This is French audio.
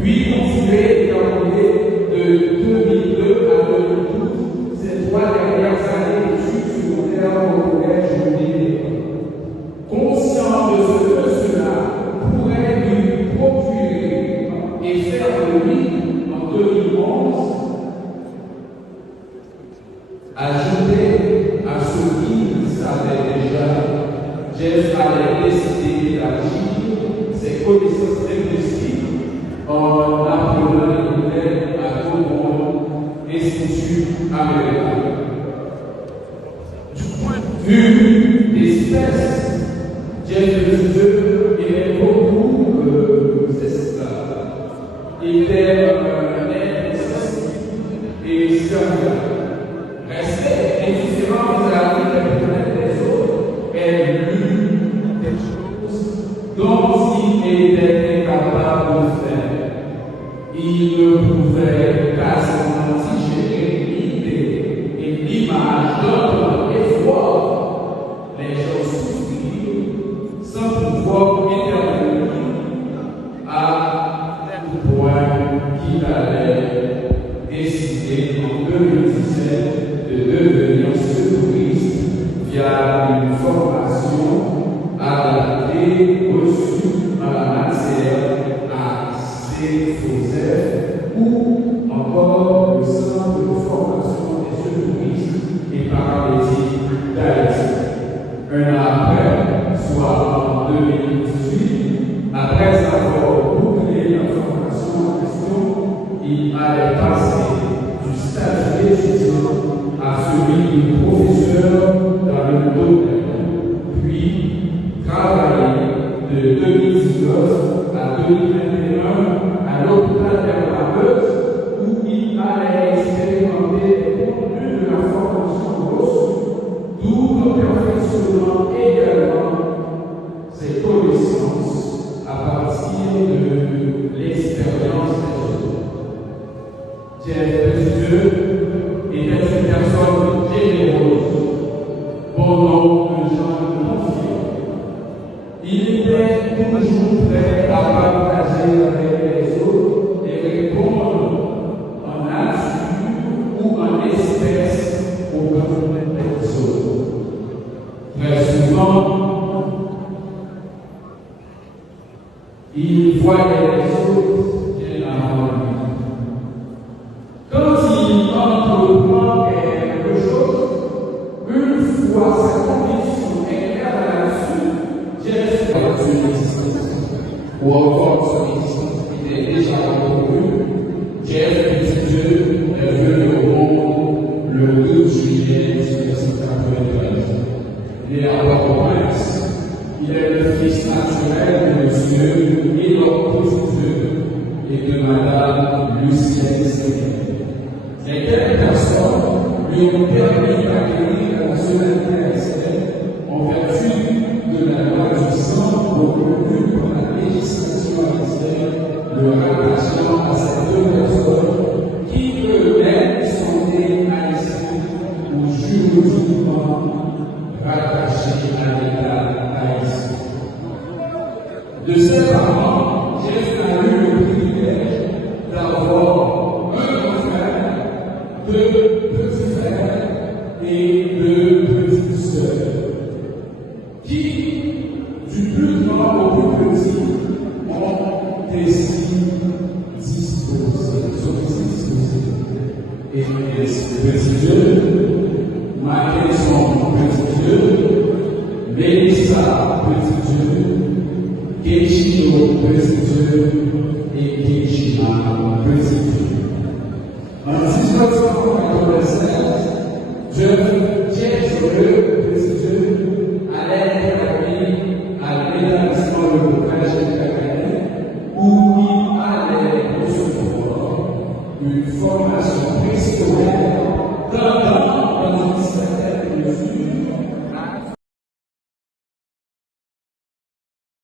Puis, continuer et envoyer de 2002 à 2012 ces 3 dernières années d'études secondaires au collège Jubilé. Conscient de ce que cela pourrait lui procurer et faire de lui, en 2011, ajouter à ce qu'il savait déjà, Jeff avait décidé d'élargir ses connaissances linguistiques en apprenant l'anglais à tout le monde, Institut américain. Du point de vue des espèces, Jeff Bezos aimait beaucoup les esclaves. Il était un être et serviable. Rester indifférent à la vie des autres est l'une des choses dont il était incapable de faire. Il ne pouvait quasiment digérer l'idée et l'image d'un effort. Les gens souffrirent sans pouvoir intervenir à tel point qu'il allait décider en 2017 de devenir secouriste via une formation adaptée reçue à la matière à CFOSEF ou encore le Centre de formation des secouristes et paramédics d'Haïti. Un an après, soit en 2018, après avoir bouclé la formation en question, il allait passer du statut d'étudiant à celui de professeur dans le domaine, puis travailler de 2019 à 2021 à l'hôpital d'Hermameuse, où il allait expérimenter les contenus de la formation reçue, tout en perfectionnant également ses connaissances à partir de l'expérience des autres. Jeff Bezos était une personne généreuse, bon nombre de gens confiants. Il était toujours prêt à partager avec les autres et répondre en nature ou en espèce aux besoins des autres. Très souvent, il voyait les autres bien avant lui. Quand il entreprend quelque chose, une fois sa conviction est claire là-dessus, Jeff a son existence, ou encore son existence était déjà reconnue. Jeff Bezos est venu au monde le 12 juillet 1993. Il est à Port-au-Prince. Il est le fils naturel de monsieur Enoch Bezos et de madame Lucienne Séguin. Les quelques personnes lui ont permis d'acquérir la nationalité haïtienne en vertu de la loi du sang reconnue par la législation haïtienne le rattachant à ces 2 personnes qui eux-mêmes sont des haïtiens ou juridiquement rattachés à l'État haïtien. De ses parents, Jeff a eu le privilège d'avoir un frère, 2 petits frères et 2 petites sœurs, qui, du plus grand au plus petit, ont décidé disposés. Et les petits dieux, Michael son petit dieu, Mélissa petit dieu, Keichino petit dieu et Keichina petit dieu. En 1996, Jeff Bezos allait travailler à l'établissement de blocage académique où il allait recevoir une formation